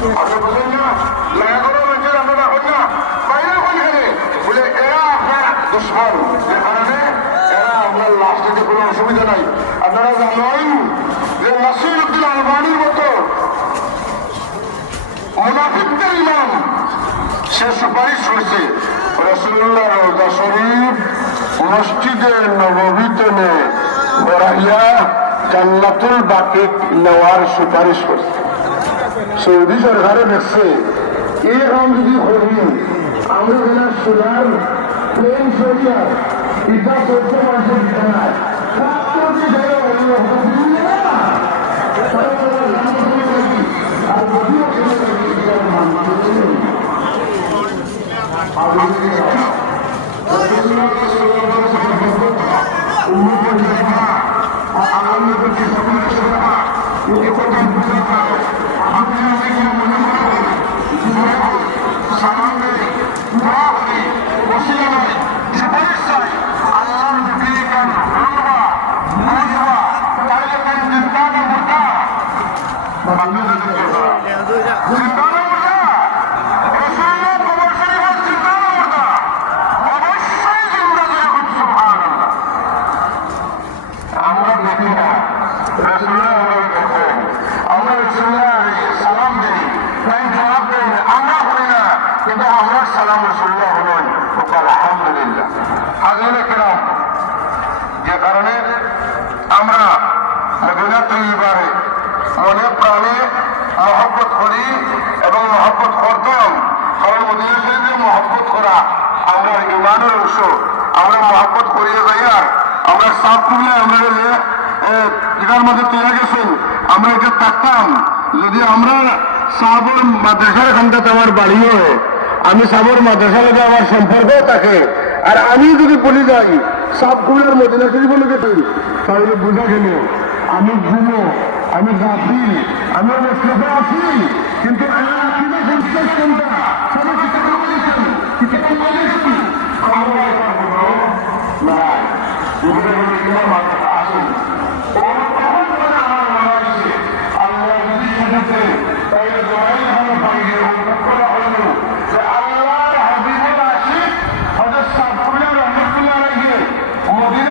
আপনি বুঝেন না লাগানো মানুষের আপনারা হন না বাইরে ওইখানে বলে এরা আপনার দুশ্মন যে কারণে এরা আপনার লাশ দিতে কোনো অসুবিধা নাই। আপনারা জানেন যে নাসির উদ্দিন আলবানির মতো মুনাফিকদের ইমাম সে সুপারিশ করেছে রাসূলুল্লাহ রওজা শরীফ মসজিদে নববীতে বরাইয়া জান্নাতুল বাকি নেওয়ার সুপারিশ করছে। সৌদি সরকারে দেখছে এই রং যদি করি আমরা যেন সোলার প্লেন সরিয়া এটা করতে মানুষের দিতে নাই যে কারণে আমরা মদিনা তৈবারে মনে প্রাণে মহব্বত করি এবং মহব্বত করতাম। কারণ মদিনা শরীফে মহব্বত করা আমরা ইমানের অংশ। আমরা মহব্বত করিয়ে যাই আর আমরা সাপ তুলে আমরা যেটার মধ্যে তৈরি গেছেন আমরা এটা থাকতাম। যদি আমরা সাবর মাদ্রাসার এখানটাতে আমার বাড়িও আমি সাবর মাদ্রাসার লগে আমার সম্পর্কও থাকে আর আমি যদি বলি যাই সাবগুলোর মদিনা শরীফ লোকে তাহলে বোঝা গেল আমি ঘুমো আমি গাফিল আমি অনেক আছি কিন্তু আসুন